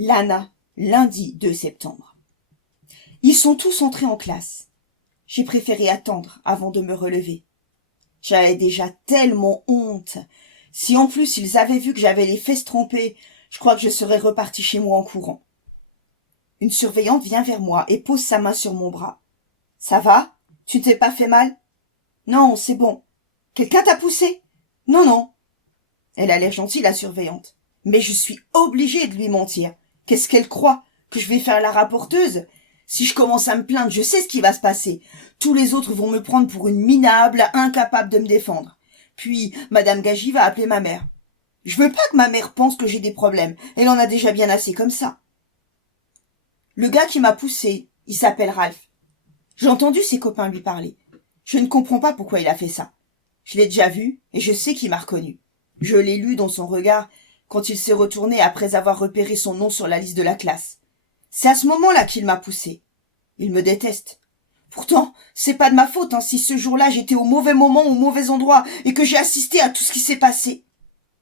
Lana, lundi 2 septembre. Ils sont tous entrés en classe. J'ai préféré attendre avant de me relever. J'avais déjà tellement honte. Si en plus ils avaient vu que j'avais les fesses trempées, je crois que je serais repartie chez moi en courant. Une surveillante vient vers moi et pose sa main sur mon bras. « Ça va? Tu ne t'es pas fait mal? »« Non, c'est bon. »« Quelqu'un t'a poussé? »« Non, non. » Elle a l'air gentille, la surveillante. Mais je suis obligée de lui mentir. Qu'est-ce qu'elle croit? Que je vais faire la rapporteuse? Si je commence à me plaindre, je sais ce qui va se passer. Tous les autres vont me prendre pour une minable, incapable de me défendre. Puis, Madame Gagy va appeler ma mère. Je veux pas que ma mère pense que j'ai des problèmes. Elle en a déjà bien assez comme ça. Le gars qui m'a poussé, il s'appelle Ralph. J'ai entendu ses copains lui parler. Je ne comprends pas pourquoi il a fait ça. Je l'ai déjà vu et je sais qu'il m'a reconnu. Je l'ai lu dans son regard quand il s'est retourné après avoir repéré son nom sur la liste de la classe. C'est à ce moment-là qu'il m'a poussé. Il me déteste. Pourtant, c'est pas de ma faute si ce jour-là j'étais au mauvais moment, au mauvais endroit et que j'ai assisté à tout ce qui s'est passé.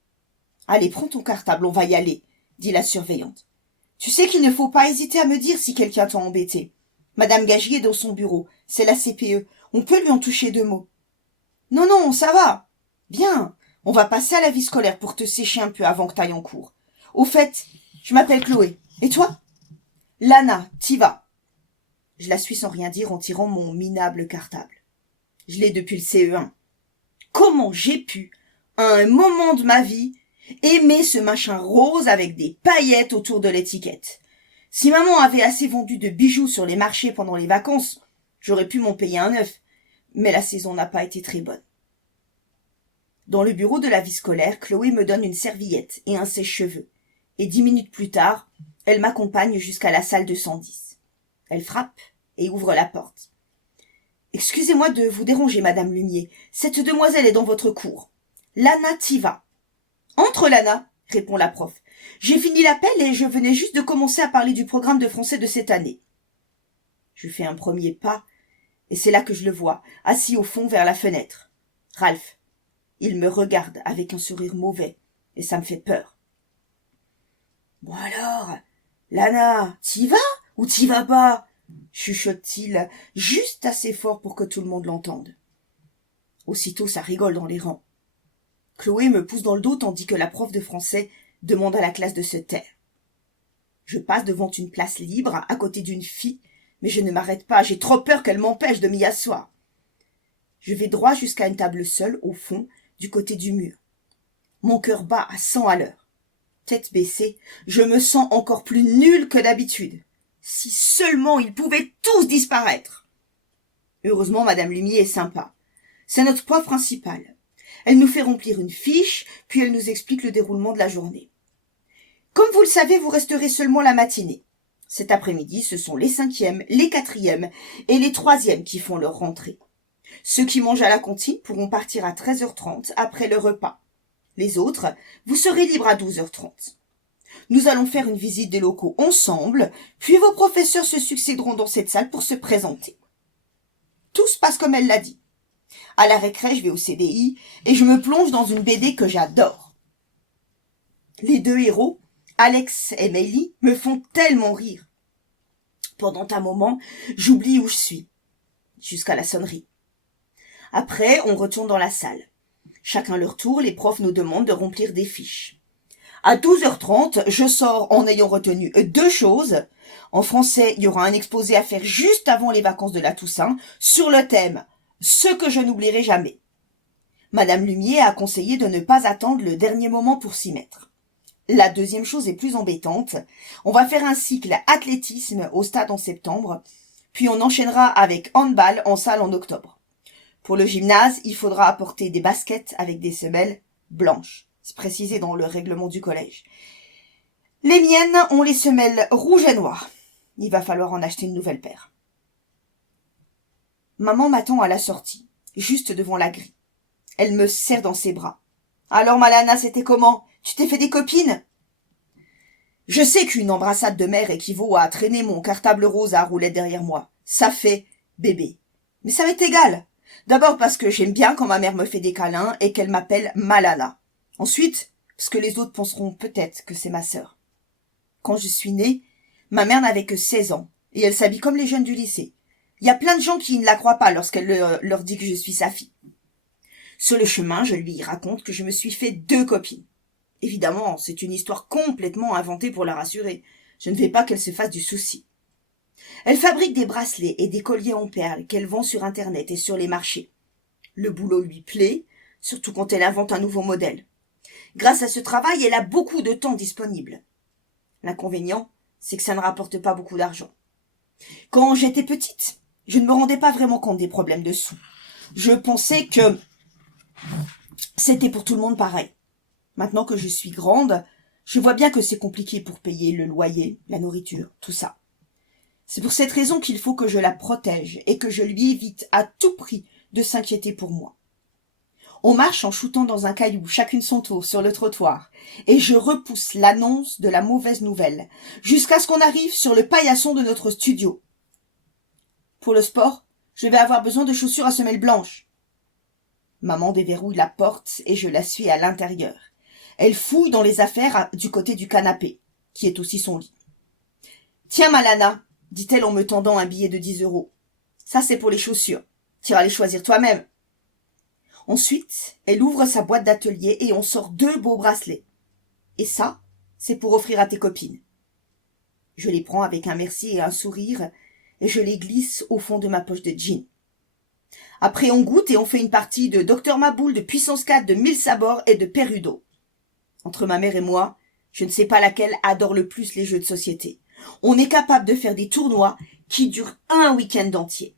« Allez, prends ton cartable, on va y aller, » dit la surveillante. « Tu sais qu'il ne faut pas hésiter à me dire si quelqu'un t'a embêté. Madame Gagy est dans son bureau, c'est la CPE, on peut lui en toucher 2 mots. »« Non, non, ça va. »« Bien, on va passer à la vie scolaire pour te sécher un peu avant que t'ailles en cours. Au fait, je m'appelle Chloé. Et toi ? » ?»« Lana, t'y vas. » Je la suis sans rien dire en tirant mon minable cartable. Je l'ai depuis le CE1. Comment j'ai pu, à un moment de ma vie, aimer ce machin rose avec des paillettes autour de l'étiquette? Si maman avait assez vendu de bijoux sur les marchés pendant les vacances, j'aurais pu m'en payer un neuf, mais la saison n'a pas été très bonne. Dans le bureau de la vie scolaire, Chloé me donne une serviette et un sèche-cheveux, et 10 minutes plus tard, elle m'accompagne jusqu'à la salle 210. Elle frappe et ouvre la porte. « Excusez-moi de vous déranger, Madame Lumier. Cette demoiselle est dans votre cours. Lana Tiva. »« Entre, Lana, » répond la prof. « J'ai fini l'appel et je venais juste de commencer à parler du programme de français de cette année. » Je fais un premier pas et c'est là que je le vois, assis au fond vers la fenêtre. Ralph. Il me regarde avec un sourire mauvais et ça me fait peur. « Bon alors, Lana, t'y vas ou t'y vas pas ?» chuchote-t-il, juste assez fort pour que tout le monde l'entende. Aussitôt, ça rigole dans les rangs. Chloé me pousse dans le dos tandis que la prof de français demande à la classe de se taire. Je passe devant une place libre à côté d'une fille, mais je ne m'arrête pas, j'ai trop peur qu'elle m'empêche de m'y asseoir. Je vais droit jusqu'à une table seule, au fond, du côté du mur. Mon cœur bat à 100 à l'heure. Tête baissée, je me sens encore plus nulle que d'habitude. Si seulement ils pouvaient tous disparaître. Heureusement, Madame Lumier est sympa. C'est notre prof principale. Elle nous fait remplir une fiche, puis elle nous explique le déroulement de la journée. Comme vous le savez, vous resterez seulement la matinée. Cet après-midi, ce sont les 5e, les 4e et les 3e qui font leur rentrée. Ceux qui mangent à la cantine pourront partir à 13h30 après le repas. Les autres, vous serez libres à 12h30. Nous allons faire une visite des locaux ensemble, puis vos professeurs se succéderont dans cette salle pour se présenter. Tout se passe comme elle l'a dit. À la récré, je vais au CDI et je me plonge dans une BD que j'adore. Les 2 héros, Alex et Meili, me font tellement rire. Pendant un moment, j'oublie où je suis, jusqu'à la sonnerie. Après, on retourne dans la salle. Chacun leur tour, les profs nous demandent de remplir des fiches. À 12h30, je sors en ayant retenu 2 choses. En français, il y aura un exposé à faire juste avant les vacances de la Toussaint sur le thème « Ce que je n'oublierai jamais ». Madame Lumier a conseillé de ne pas attendre le dernier moment pour s'y mettre. La deuxième chose est plus embêtante. On va faire un cycle athlétisme au stade en septembre, puis on enchaînera avec handball en salle en octobre. Pour le gymnase, il faudra apporter des baskets avec des semelles blanches. C'est précisé dans le règlement du collège. Les miennes ont les semelles rouges et noires. Il va falloir en acheter une nouvelle paire. Maman m'attend à la sortie, juste devant la grille. Elle me serre dans ses bras. « Alors, Malana, c'était comment? Tu t'es fait des copines ?» Je sais qu'une embrassade de mère équivaut à traîner mon cartable rose à roulettes derrière moi. Ça fait bébé. Mais ça m'est égal. D'abord parce que j'aime bien quand ma mère me fait des câlins et qu'elle m'appelle Malala. Ensuite, parce que les autres penseront peut-être que c'est ma sœur. quand je suis née, ma mère n'avait que 16 ans, et elle s'habille comme les jeunes du lycée. Il y a plein de gens qui ne la croient pas lorsqu'elle leur dit que je suis sa fille. Sur le chemin, je lui raconte que je me suis fait 2 copines. Évidemment, c'est une histoire complètement inventée pour la rassurer. Je ne veux pas qu'elle se fasse du souci. Elle fabrique des bracelets et des colliers en perles qu'elle vend sur Internet et sur les marchés. Le boulot lui plaît, surtout quand elle invente un nouveau modèle. Grâce à ce travail, elle a beaucoup de temps disponible. L'inconvénient, c'est que ça ne rapporte pas beaucoup d'argent. Quand j'étais petite, je ne me rendais pas vraiment compte des problèmes de sous. Je pensais que c'était pour tout le monde pareil. Maintenant que je suis grande, je vois bien que c'est compliqué pour payer le loyer, la nourriture, tout ça. C'est pour cette raison qu'il faut que je la protège et que je lui évite à tout prix de s'inquiéter pour moi. On marche en shootant dans un caillou, chacune son tour, sur le trottoir, et je repousse l'annonce de la mauvaise nouvelle, jusqu'à ce qu'on arrive sur le paillasson de notre studio. Pour le sport, je vais avoir besoin de chaussures à semelles blanches. Maman déverrouille la porte et je la suis à l'intérieur. Elle fouille dans les affaires du côté du canapé, qui est aussi son lit. « Tiens, Malana, dit-elle en me tendant un billet de 10 €. Ça, c'est pour les chaussures. Tu iras les choisir toi-même. » Ensuite, elle ouvre sa boîte d'atelier et on sort 2 beaux bracelets. « Et ça, c'est pour offrir à tes copines. » Je les prends avec un merci et un sourire et je les glisse au fond de ma poche de jean. Après, on goûte et on fait une partie de Dr Maboul, de Puissance 4, de 1000 sabords et de Perudo. Entre ma mère et moi, je ne sais pas laquelle adore le plus les jeux de société. On est capable de faire des tournois qui durent un week-end entier.